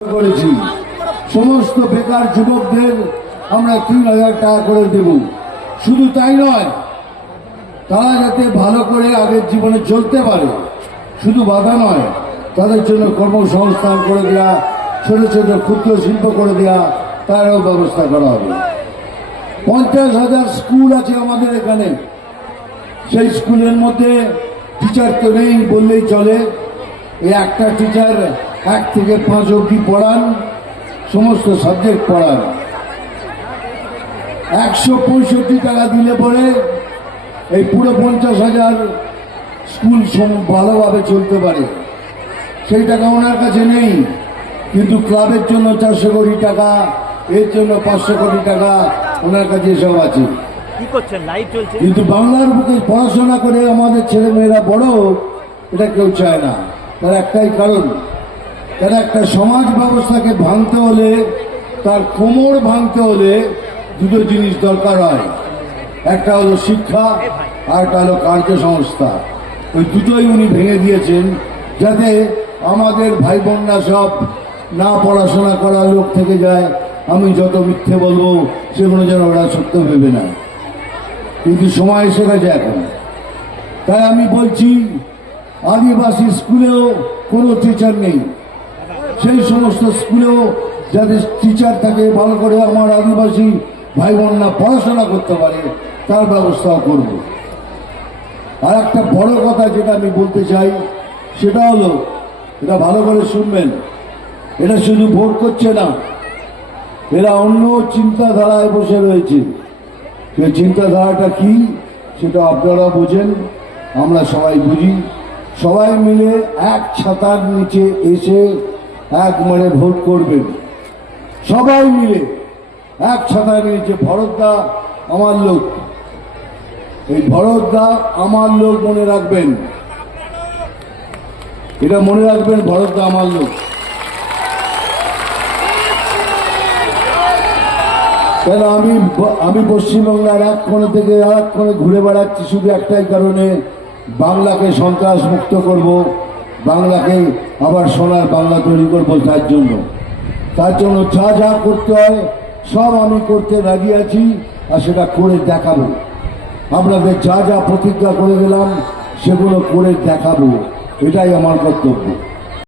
করেছি সমস্ত বেকার যুবকদের আমরা ৩,০০০ টাকা করে দেব। শুধু তাই নয়, তারা যাতে ভালো করে আগের জীবনে চলতে পারে, শুধু বাধা নয়, তাদের জন্য কর্মসংস্থান করে দেওয়া, ছোট ছোট ক্ষুদ্র শিল্প করে দেওয়া, তারও ব্যবস্থা করা হবে। ৫০,০০০ স্কুল আছে আমাদের এখানে, সেই স্কুলের মধ্যে টিচার তো নেই বললেই চলে। এই একটা টিচার ১ থেকে ৫ অবধি পড়ান, সমস্ত সাবজেক্ট পড়ান। ১৬৫ টাকা দিলে পরে এই পুরো ৫০,০০০ স্কুল ভালোভাবে চলতে পারে। সেই টাকা ওনার কাছে নেই, কিন্তু ক্লাবের জন্য ৪০০ কোটি টাকা, এর জন্য ৫০০ কোটি টাকা ওনার কাছে সব আছে। কিন্তু বাংলার বুকে পড়াশোনা করে আমাদের ছেলেমেয়েরা বড় হোক, এটা কেউ চায় না। তার একটাই কারণ, তারা একটা সমাজ ব্যবস্থাকে ভাঙতে হলে, তার কোমর ভাঙতে হলে দুটো জিনিস দরকার হয়। একটা হলো শিক্ষা, আর একটা হলো কার্যসংস্থা। ওই দুটোই উনি ভেঙে দিয়েছেন, যাতে আমাদের ভাই বোনরা সব না পড়াশোনা করা লোক থেকে যায়। আমি যত মিথ্যে বলবো সেগুলো যেন ওরা সত্য ভেবে না। কিন্তু সময় এসে গেছে এখন। তাই আমি বলছি, আদিবাসী স্কুলেও কোনো টিচার নেই, সেই সমস্ত স্কুলেও যাদের টিচার থাকে, ভালো করে আমার আদিবাসী ভাই বোনরা পড়াশোনা করতে পারে, তার ব্যবস্থাও করব। আর একটা বড় কথা যেটা আমি বলতে চাই, সেটা হলো, এটা ভালো করে শুনবেন, এটা শুধু ভোট করছে না, এরা অন্য চিন্তাধারায় বসে রয়েছে। সেই চিন্তাধারাটা কি সেটা আপনারা বোঝেন, আমরা সবাই বুঝি। সবাই মিলে এক ছাতার নিচে এসে এক মনে ভোট করবেন, সবাই মিলে এক ছাতার নিচে। ভরতদা আমার লোক, এই ভরতদা আমার লোক, মনে রাখবেন, এটা মনে রাখবেন, ভরতদা আমার লোক। কেন আমি পশ্চিমবাংলার এক কোণে থেকে আর এক কোণে ঘুরে বেড়াচ্ছি শুধু একটাই কারণে, বাংলাকে সন্ত্রাস মুক্ত করব, বাংলাকে আবার সোনার বাংলা তৈরি করবো। তার জন্য যা যা করতে হয় সব আমি করতে রাজি আছি, আর সেটা করে দেখাবো। আপনাদের যা যা প্রতিজ্ঞা করে গেলাম সেগুলো করে দেখাবো, এটাই আমার কর্তব্য।